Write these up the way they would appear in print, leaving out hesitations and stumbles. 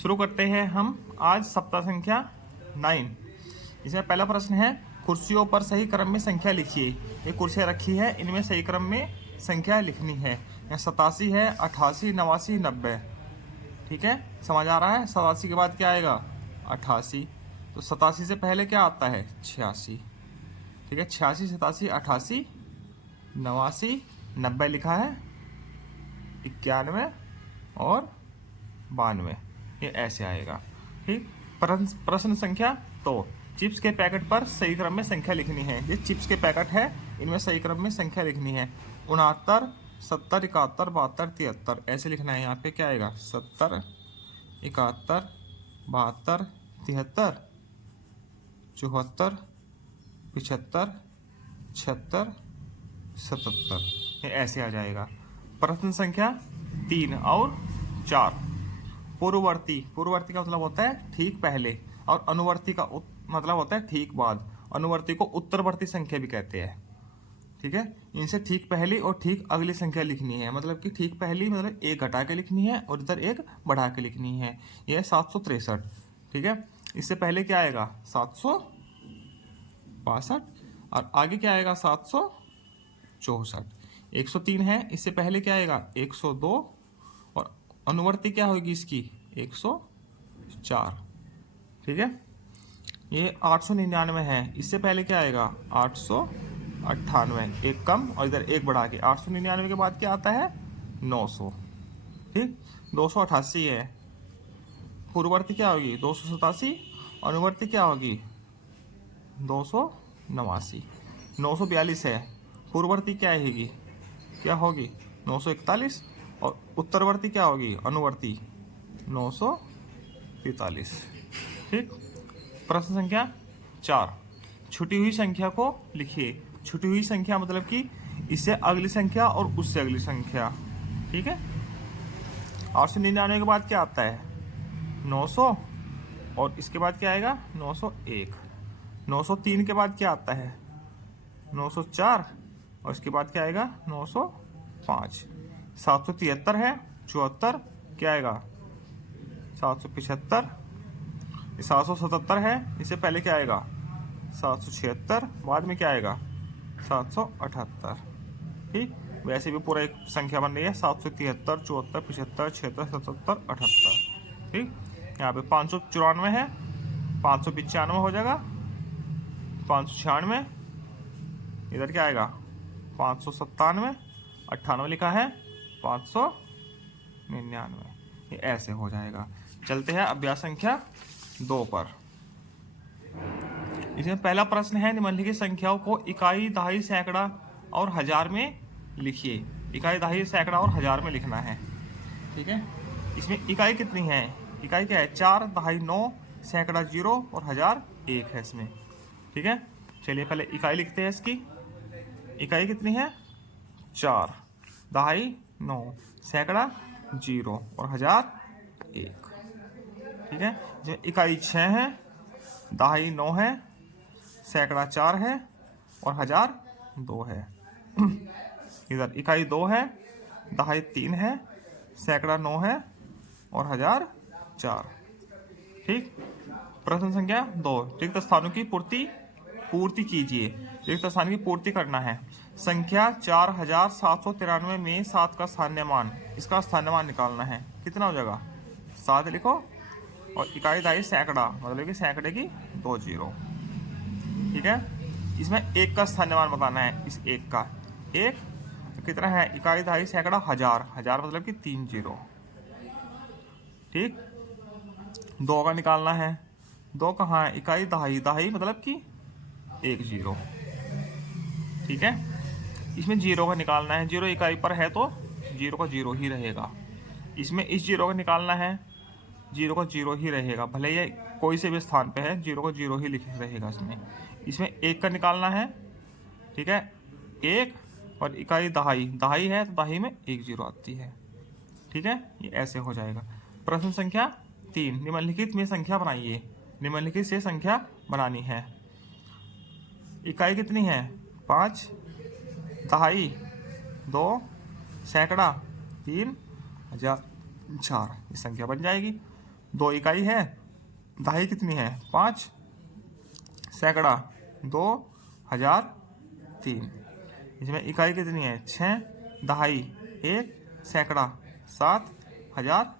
शुरू करते हैं हम आज सप्ताह संख्या 9। इसमें पहला प्रश्न है, कुर्सियों पर सही क्रम में संख्या लिखिए। ये कुर्सियाँ रखी है, इनमें सही क्रम में संख्या लिखनी है। यहाँ 87 है, 88, 89, 90। ठीक है, समझ आ रहा है। 87 के बाद क्या आएगा? 88। तो 87 से पहले क्या आता है? 86। ठीक है, 86, 87, 88, 89, 90 लिखा है, 91 और 92। ये ऐसे आएगा। ठीक, प्रश्न संख्या 2, चिप्स के पैकेट पर सही क्रम में संख्या लिखनी है। ये चिप्स के पैकेट है, इनमें सही क्रम में संख्या लिखनी है। 69, 70, 71, 72, 73 ऐसे लिखना है। यहाँ पे क्या आएगा? 70, 71, 72, 73, 74, 75, 76, 77। ये ऐसे आ जाएगा। प्रश्न संख्या 3 और 4, पूर्ववर्ती। पूर्ववर्ती का मतलब होता है ठीक पहले, और अनुवर्ती का मतलब होता है ठीक बाद। अनुवर्ती को उत्तरवर्ती संख्या भी कहते हैं। ठीक है, इनसे ठीक पहली और ठीक अगली संख्या लिखनी है। मतलब कि ठीक पहली मतलब एक घटा के लिखनी है और इधर एक बढ़ा के लिखनी है। यह 763। ठीक है, इससे पहले क्या आएगा? 762, और आगे क्या आएगा? 764। 103 है, इससे पहले क्या आएगा? 102, और अनुवर्ती क्या होगी इसकी? 104। ठीक है, ये 899 है, इससे पहले क्या आएगा? 898, एक कम और इधर एक बढ़ा के। 899 के बाद क्या आता है? 900। ठीक, 288 है, पूर्ववर्ती क्या होगी? 287, अनुवर्ती क्या होगी? 289। 942 है, पूर्ववर्ती क्या आएगी? क्या होगी? 941, और उत्तरवर्ती क्या होगी? अनुवर्ती 943। ठीक, प्रश्न संख्या 4, छुटी हुई संख्या को लिखिए। छुटी हुई संख्या मतलब कि इससे अगली संख्या और उससे अगली संख्या। ठीक है, 899 के बाद क्या आता है? 900, और इसके बाद क्या आएगा? 901। 903 के बाद क्या आता है? 904, और इसके बाद क्या आएगा? 905। 773 है, 74 क्या आएगा? 775। 777 है, इससे पहले क्या आएगा? 776, बाद में क्या आएगा? 778। ठीक, वैसे भी पूरा एक संख्या बन रही है। 773, 74, 75, 76, 77, 78। ठीक, यहाँ पे 594 है, 595 हो जाएगा, 596, इधर क्या आएगा? 597, 98 लिखा है, 599। ये ऐसे हो जाएगा। चलते हैं अभ्यास संख्या 2 पर। इसमें पहला प्रश्न है, निम्नलिखित संख्याओं को इकाई, दहाई, सैकड़ा और हजार में लिखिए। इकाई, दहाई, सैकड़ा और हजार में लिखना है। ठीक है, इसमें इकाई कितनी है? इकाई क्या है? 4, दहाई 9, सैकड़ा 0 और हजार 1 है इसमें। ठीक है, चलिए पहले इकाई लिखते हैं इसकी। इकाई कितनी है? 4, दहाई 9, सैकड़ा 0 और हजार 1। ठीक है, जो इकाई 6 है, दहाई 9 है, सैकड़ा 4 है और हजार 2 है। इधर इकाई 2 है, दहाई 3 है, सैकड़ा 9 है और हजार 4। ठीक, प्रश्न संख्या 2, रिक्त स्थानों की पूर्ति कीजिए। रिक्त स्थान की पूर्ति करना है। संख्या 4793 में 7 का स्थान्यमान, इसका स्थान्यमान निकालना है। कितना हो जाएगा? 7 लिखो, और इकाई, दहाई, सैकड़ा मतलब कि सैकड़े की 2 जीरो। ठीक है, इसमें 1 का स्थान्यमान बताना है। इस 1 का, 1 कितना है? इकाई, दहाई, सैकड़ा, हजार। हजार मतलब कि 3 जीरो। ठीक, 2 का निकालना है। 2 कहाँ है? इकाई, दहाई, दहाई मतलब कि 1 जीरो। ठीक है, इसमें 0 का निकालना है। 0 इकाई पर है तो 0 का 0 ही रहेगा। इसमें इस 0 का निकालना है, 0 का 0 ही रहेगा, भले ये कोई से भी स्थान पे है, 0 का 0 ही लिख रहेगा इसमें। इसमें 1 का निकालना है। ठीक है, 1 और इकाई दहाई, दहाई है तो दहाई में 1 जीरो आती है। ठीक है, ये ऐसे हो जाएगा। प्रश्न संख्या 3, निम्नलिखित में संख्या बनाइए। निम्नलिखित से संख्या बनानी है। इकाई कितनी है? 5, दहाई 2, सैकड़ा 3, हजार 4। ये संख्या बन जाएगी। 2 इकाई है, दहाई कितनी है 5, सैकड़ा 2, हजार 3। इसमें इकाई कितनी है 6, दहाई 1, सैकड़ा 7, हजार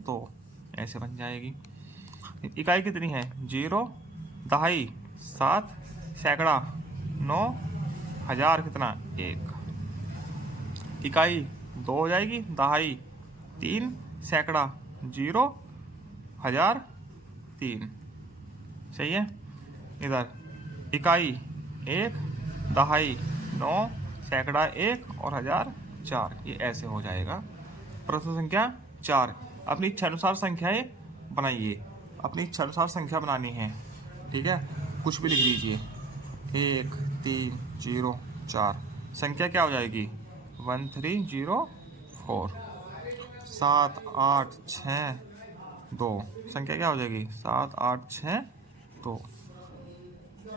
2, ऐसे बन जाएगी। इकाई कितनी है 0, दहाई 7, सैकड़ा 9, हजार कितना 1। इकाई 2 हो जाएगी, दहाई 3, सैकड़ा 0, हजार 3। सही है। इधर इकाई 1, दहाई 9, सैकड़ा 1 और हजार 4, ये ऐसे हो जाएगा। प्रश्न संख्या 4, अपनी इच्छा अनुसार संख्याएं बनाइए। अपनी इच्छा अनुसार संख्या बनानी है, ठीक है। कुछ भी लिख दीजिए, 1, 3, 0, 4। संख्या क्या हो जाएगी 1304। 7, 8, 6, 2। संख्या क्या हो जाएगी 7, 8, 6, 2।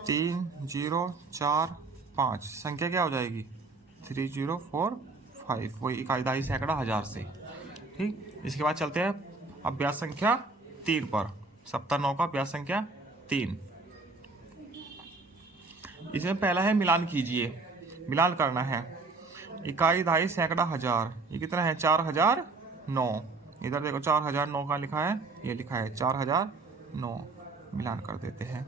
3, 0, 4, 5। संख्या क्या हो जाएगी 3045। वही इकाई, दहाई, सैकड़ा, हजार से। ठीक, इसके बाद चलते हैं अभ्यास संख्या 3 पर। सप्ताह 9 का अभ्यास संख्या 3। इसमें पहला है मिलान कीजिए। मिलान करना है। इकाई, दहाई, सैकड़ा, हजार, ये कितना है 4009। इधर देखो 4009 का लिखा है, ये लिखा है 4009। मिलान कर देते हैं।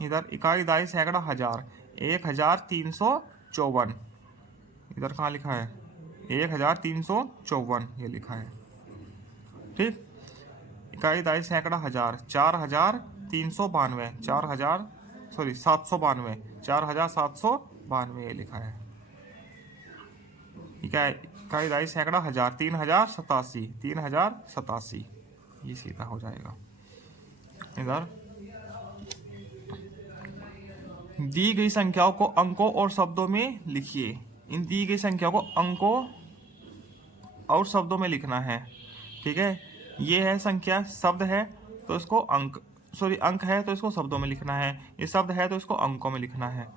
इधर इकाई, दहाई, सैकड़ा, हजार 1354। इधर कहाँ लिखा है 1354, ये लिखा है। ठीक, इकाई, दहाई, सैकड़ा, हजार 4392, 792, 4792, ये लिखा है। इकाई, दहाई, सैकड़ा, हजार 3087, 3087, ये सीधा हो जाएगा। इधर दी गई संख्याओं को अंकों और शब्दों में लिखिए। इन दी गई संख्याओं को अंकों और शब्दों में लिखना है, ठीक है। ये है संख्या, शब्द है तो इसको अंक है तो इसको शब्दों में लिखना है। ये शब्द है तो इसको अंकों में लिखना है।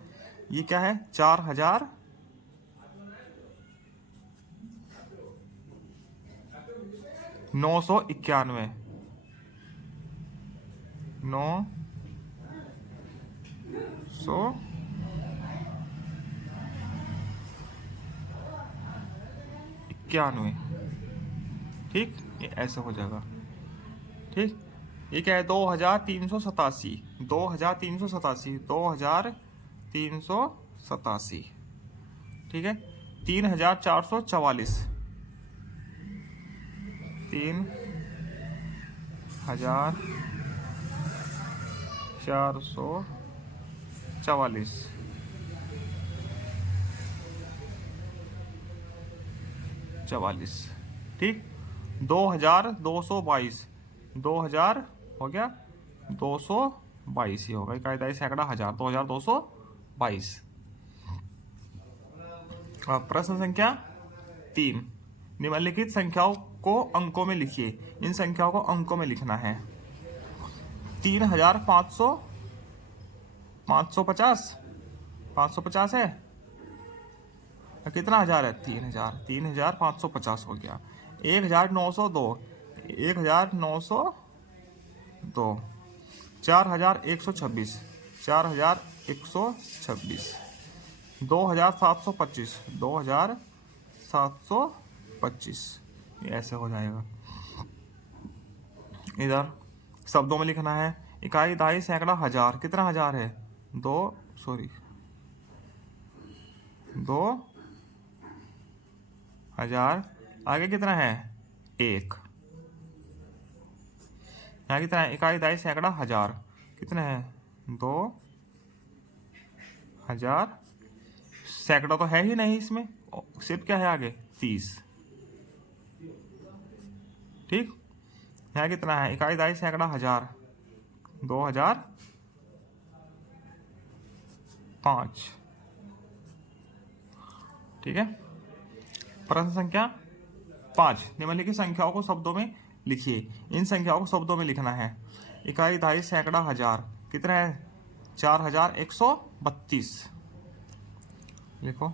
ये क्या है 4991, 991। ठीक, ये ऐसे हो जाएगा। ठीक, ये क्या है 2387, 2387, 2387। ठीक है, 3444, 3444। ठीक, 2222, 2000 हो गया 222 ही होगा। इकाई, दहाई, सैकड़ा, हजार 2222। प्रश्न संख्या 3, निम्नलिखित संख्याओं को अंकों में लिखिए। इन संख्याओं को अंकों में लिखना है। 3500, 550, 550 है, कितना हजार है 3000, 3550 हो गया। 1902, 1902। 4126, 4126। 2725, 2725, ये ऐसे हो जाएगा। इधर शब्दों में लिखना है। इकाई, दहाई, सैकड़ा, हजार, कितना हजार है 2 हजार। आगे कितना है 1। यहाँ कितना है इकाई, दहाई, सैकड़ा, हजार, कितना है 2000। सैकड़ा तो है ही नहीं इसमें, सिर्फ क्या है आगे 30। ठीक, यहाँ कितना है इकाई, दहाई, सैकड़ा, हजार 2005। ठीक है। प्रश्न संख्या 5, निम्नलिखित संख्याओं को शब्दों में लिखिए। इन संख्याओं को शब्दों में लिखना है। इकाई, दहाई, सैकड़ा, हजार, कितना है 4132। लिखो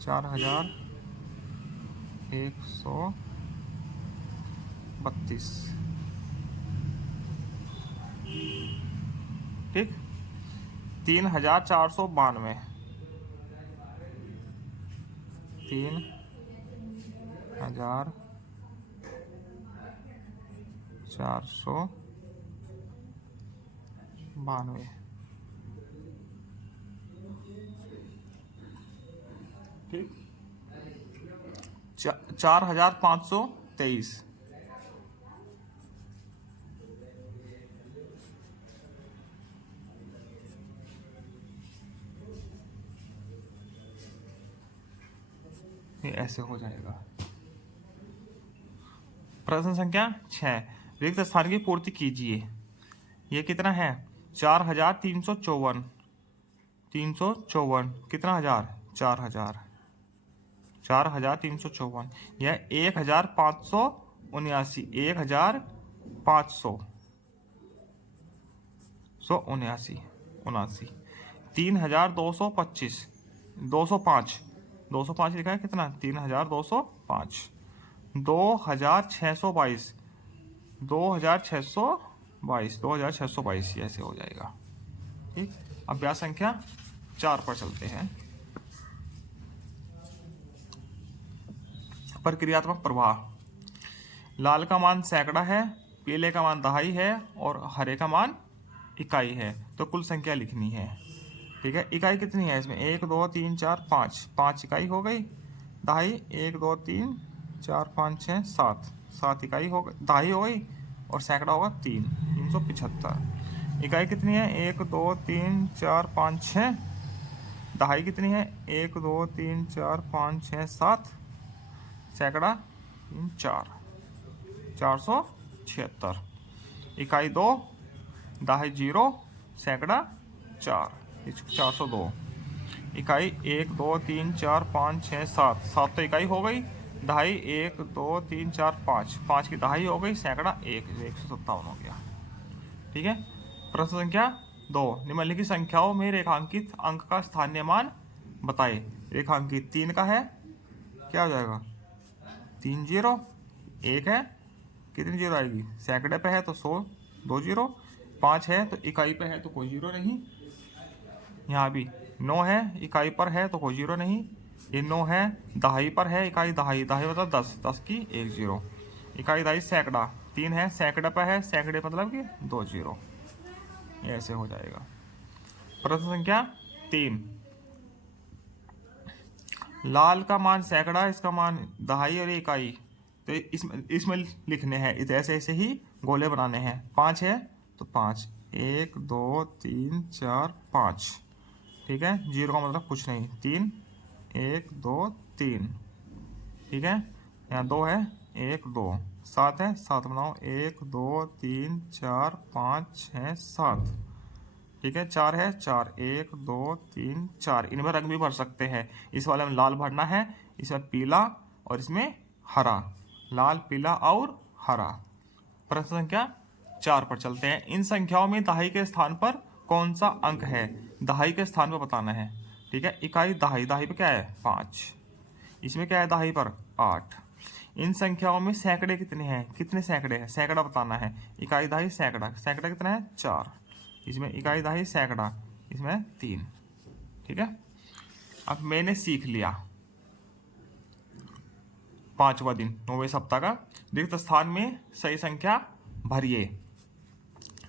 4132। 132। ठीक, 3492, 3492। ठीक, 4523। ये ऐसे हो जाएगा। प्रश्न संख्या 6, रिक्त स्थान की पूर्ति कीजिए। ये कितना है? 4354, 354 कितना हजार? 4000, 4354। यह 1579, 1500 79, 3225, 205, 205 लिखा है कितना? 3205, 2622, 2622, 2622, ऐसे हो जाएगा। ठीक, अभ्यास संख्या 4 पर चलते हैं। प्रक्रियात्मक प्रवाह। लाल का मान सैकड़ा है, पीले का मान दहाई है और हरे का मान इकाई है। तो कुल संख्या लिखनी है। ठीक है, इकाई कितनी है इसमें? 1 2 3 4 5, 5 इकाई हो गई। दहाई 1 2 3 4 5 6 7, 7 इकाई हो गई, दहाई हो गई। और सैकड़ा होगा 375। इकाई कितनी है? 1 2 3 4 5 6। दहाई कितनी है? 1 2 3 4 5 6 7। सैकड़ा 3 4, 476। इकाई 2, दहाई 0, सैकड़ा 4, 402। इकाई 1 2 3 4 5 6 7, 7 तो इकाई हो गई। दहाई 1 2 3 4 5, 5 की दहाई हो गई। सैकड़ा 1, 157 हो गया। ठीक है, प्रश्न संख्या 2, निम्नलिखित संख्याओं में रेखांकित अंक का स्थानीय मान बताए। रेखांकित 3 का है, क्या हो जाएगा? 3 0। 1 है, कितनी जीरो आएगी? सैकड़े पे है तो 100, 2 जीरो। 5 है तो इकाई पे है तो कोई जीरो नहीं। यहाँ भी 9 है, इकाई पर है तो कोई जीरो नहीं। ये 9 है, दहाई पर है, इकाई दहाई, दहाई मतलब 10, 10 की 1 जीरो। इकाई दहाई सैकड़ा 3 है, सैकड़े पे है, सैकड़े मतलब कि 2 जीरो। ये ऐसे हो जाएगा। प्रश्न संख्या 3, लाल का मान सैकड़ा, इसका मान दहाई और इकाई। तो इसमें लिखने हैं, ऐसे ऐसे ही गोले बनाने हैं। 5 है तो 5, 1 2 3 4 5। ठीक है, जीरो का मतलब कुछ नहीं। 3 1 2 3। ठीक है, यहाँ 2 है, 1 2। 7 है, 7 बनाओ, 1 2 3 4 5 6 7। ठीक है, 4 है, 4 1 2 3 4। इनमें रंग भी भर सकते हैं। इस वाले में लाल भरना है, इसमें पीला और इसमें हरा। लाल, पीला और हरा। प्रश्न संख्या 4 पर चलते हैं। इन संख्याओं में दहाई के स्थान पर कौन सा अंक है? दहाई के स्थान पर बताना है। ठीक है, इकाई दहाई, दहाई पे क्या है? 5। इसमें क्या है दहाई पर? 8। इन संख्याओं में सैकड़े कितने हैं? कितने सैकड़े हैं? सैकड़ा बताना है। इकाई दहाई सैकड़ा, सैकड़ा कितना है? 4। इसमें इकाई दहाई सैकड़ा, इसमें 3। ठीक है, अब मैंने सीख लिया 5वां दिन 9वें सप्ताह का। रिक्त स्थान में सही संख्या भरिए।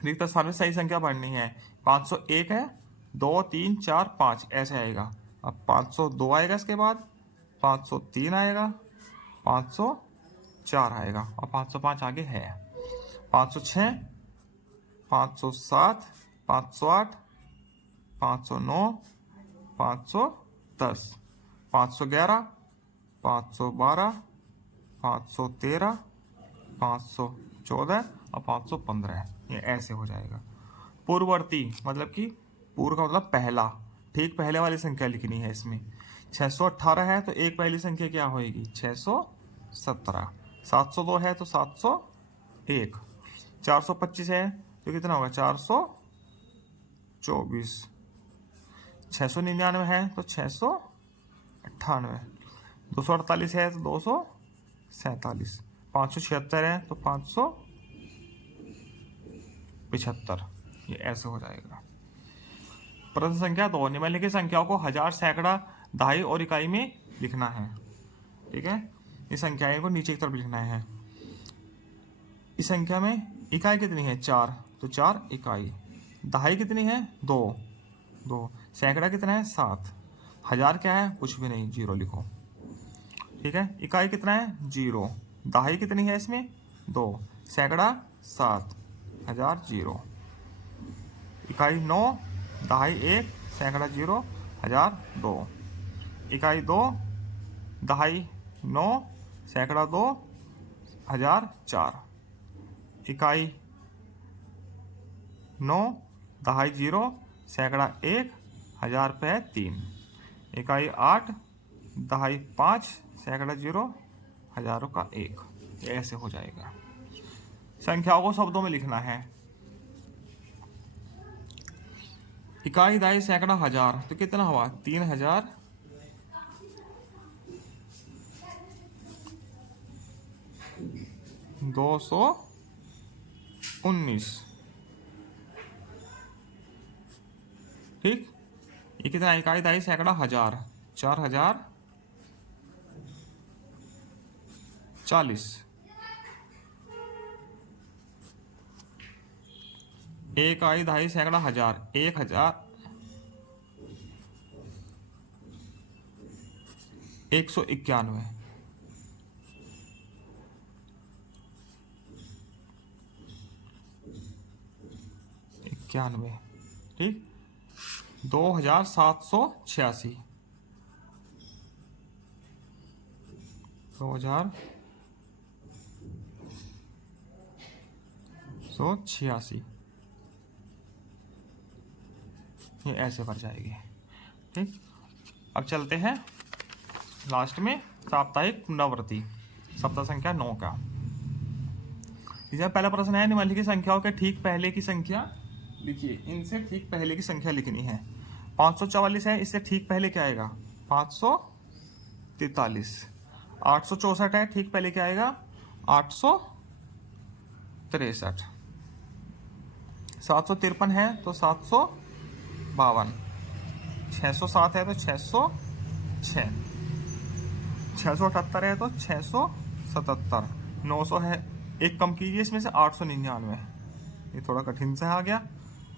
रिक्त स्थान में सही संख्या भरनी है। 501 है, 2 3 4 5 ऐसे आएगा। अब 502 आएगा, इसके बाद 503 आएगा, 504 आएगा और 505 आगे है। 506, 507, 508, 509, 510, 511, 512, 513, 514 और 515। ये ऐसे हो जाएगा। पूर्ववर्ती मतलब कि पूर्व का मतलब पहला, ठीक पहले वाली संख्या लिखनी है इसमें। 618 है तो एक पहली संख्या क्या होगी? 617। 702 है तो 701। 425 है तो कितना होगा? 424। 699 है तो 698। 248 है तो 200 47। 576 है तो 575, ये ऐसे हो जाएगा। प्रश्न संख्या 2, निम्नलिखित संख्याओं को हजार, सैकड़ा, दहाई और इकाई में लिखना है। ठीक है, इस संख्याएं को नीचे की तरफ लिखना है। इस संख्या में इकाई कितनी है? 4, तो 4 इकाई। दहाई कितनी है? 2, सैकड़ा कितना है? 7। हजार क्या है? कुछ भी नहीं, 0 लिखो। ठीक है, इकाई कितना है? 0। दहाई कितनी है इसमें? 2, सैकड़ा 7, हजार 0। इकाई 9, दहाई 1, सैकड़ा 0, हजार 2। इकाई 2, दहाई 9, सैकड़ा 2, हजार 4। इकाई 9, दहाई 0, सैकड़ा 1, हजार पे है 3। इकाई 8, दहाई 5, सैकड़ा 0, हजारों का 1। ऐसे हो जाएगा। संख्याओं को शब्दों में लिखना है। इकाई, दहाई, सैकड़ा, हजार, तो कितना हुआ? 3000। दो सौ 19। ठीक, ये कितना? इकाई, दहाई, सैकड़ा, हजार, 4040। इकाई, दहाई, सैकड़ा, हजार, 1191। 91। ठीक, 2786। 2786, ये ऐसे भर जाएगी। ठीक, अब चलते हैं लास्ट में साप्ताहिक पुनरावृत्ति, सप्ताह संख्या 9 का। पहला प्रश्न है, निम्नलिखित संख्याओं के ठीक पहले की संख्या लिखिए। इनसे ठीक पहले की संख्या लिखनी है। 544 है, इससे ठीक पहले क्या आएगा? 543। 864 है, ठीक पहले क्या आएगा? 863। 753 है तो 752। 607 है तो 606। 678 है तो 677। 900 है, एक कम कीजिए इसमें से, 899। ये थोड़ा कठिन से आ गया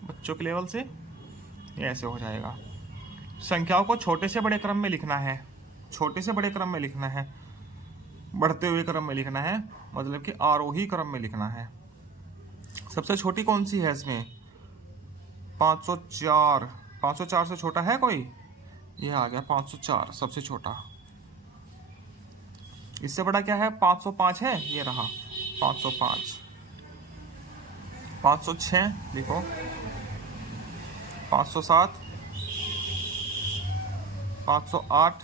बच्चों के लेवल से, ये ऐसे हो जाएगा। संख्याओं को छोटे से बड़े क्रम में लिखना है। छोटे से बड़े क्रम में लिखना है, बढ़ते हुए क्रम में लिखना है, मतलब कि आरोही क्रम में लिखना है। सबसे छोटी कौन सी है इसमें? 504। 504 से छोटा है कोई? ये आ गया 504, सबसे छोटा। इससे बड़ा क्या है? 505 है, ये रहा 505। 506 लिखो। 507, 508,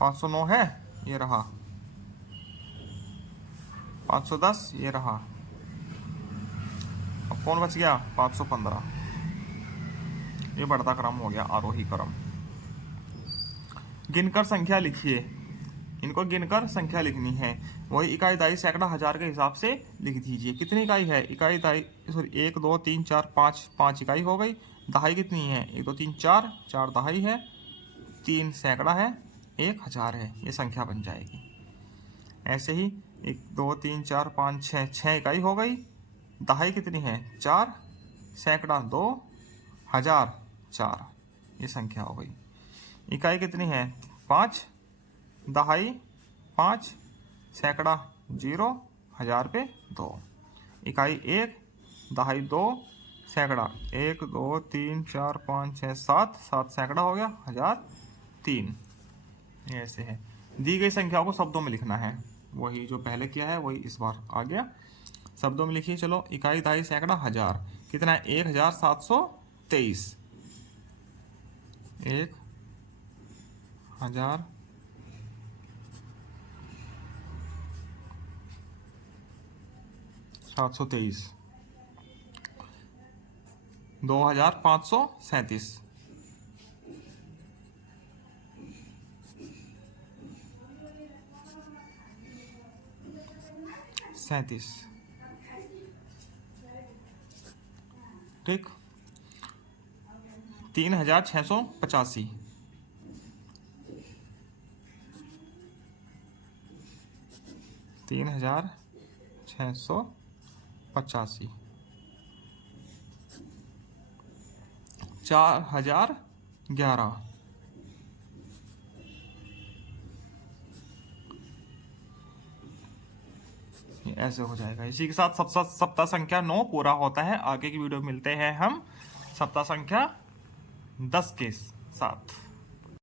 509 है, ये रहा 510, ये रहा। अब कौन बच गया? 515। ये बढ़ता क्रम हो गया, आरोही क्रम। गिनकर संख्या लिखिए। इनको गिनकर संख्या लिखनी है। वही इकाई, दहाई, सैकड़ा, हजार के हिसाब से लिख दीजिए। कितनी इकाई है? इकाई, दहाई, सॉरी 1 2 3 4 5, 5 इकाई हो गई। दहाई कितनी है? 1 2 3 4, 4 दहाई है, 3 सैकड़ा है, 1 हजार है। ये संख्या बन जाएगी। ऐसे ही 1 2 3 4 5 6, 6 इकाई हो गई। दहाई कितनी है? 4, सैकड़ा 2, हजार 4, ये संख्या हो गई। इकाई कितनी है? 5, दहाई 5, सैकड़ा 0, हजार पे 2। इकाई 1, दहाई 2, सैकड़ा 1 2 3 4 5 6 7, 7 सैकड़ा हो गया, हजार 3। ये ऐसे है। दी गई संख्याओं को शब्दों में लिखना है। वही जो पहले किया है वही इस बार आ गया। शब्दों में लिखिए। चलो, इकाई, दहाई, सैकड़ा, हजार, कितना है? 1723। 1000 723। 2537। 37। ठीक, 3685। 3685। 4011। ऐसे हो जाएगा। इसी के साथ सप्ताह संख्या 9 पूरा होता है। आगे की वीडियो मिलते हैं हम सप्ताह संख्या 10 के साथ।